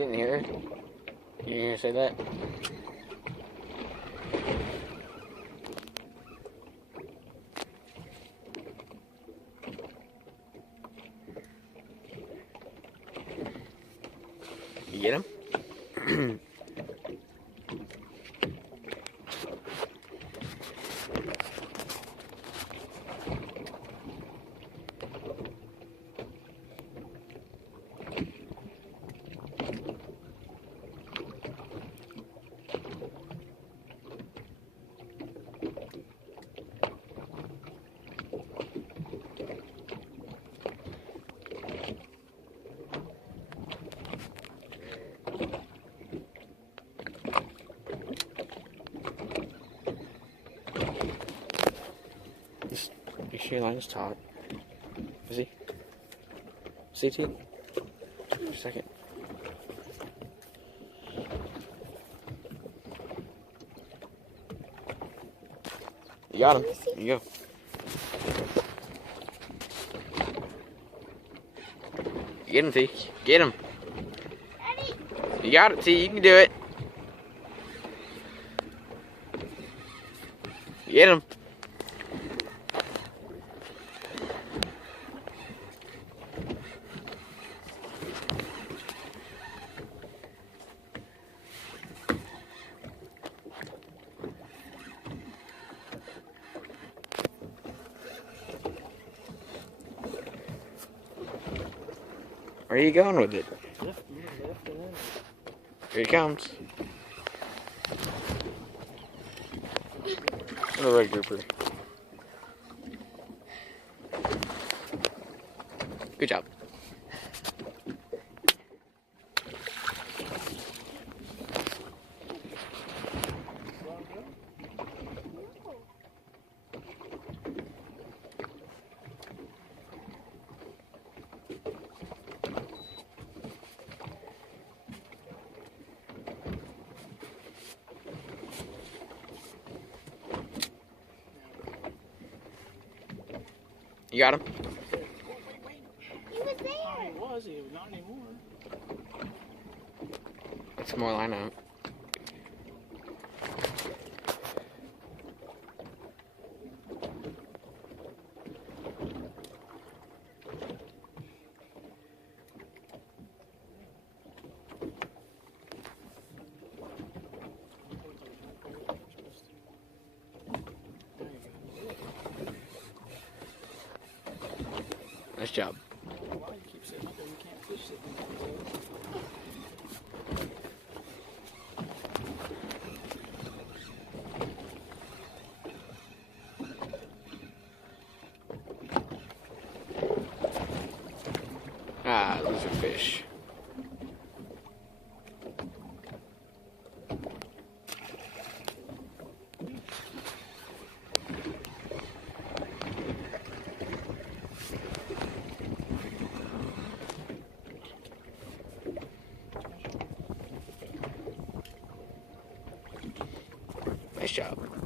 didn't hear it. You hear her say that? You get him? Just make sure your line is taut. Is he? CT? For a second. You got him. There you go. Get him, T. Get him. You got it, T. You can do it. Get him. Where are you going with it? Here he comes. And a red grouper. Good job. You got him? He was there. Oh, he was. He was not anymore. That's more line out. Nice job. Why you keep sitting up there? You can't fish sitting Ah, those are fish. Nice job.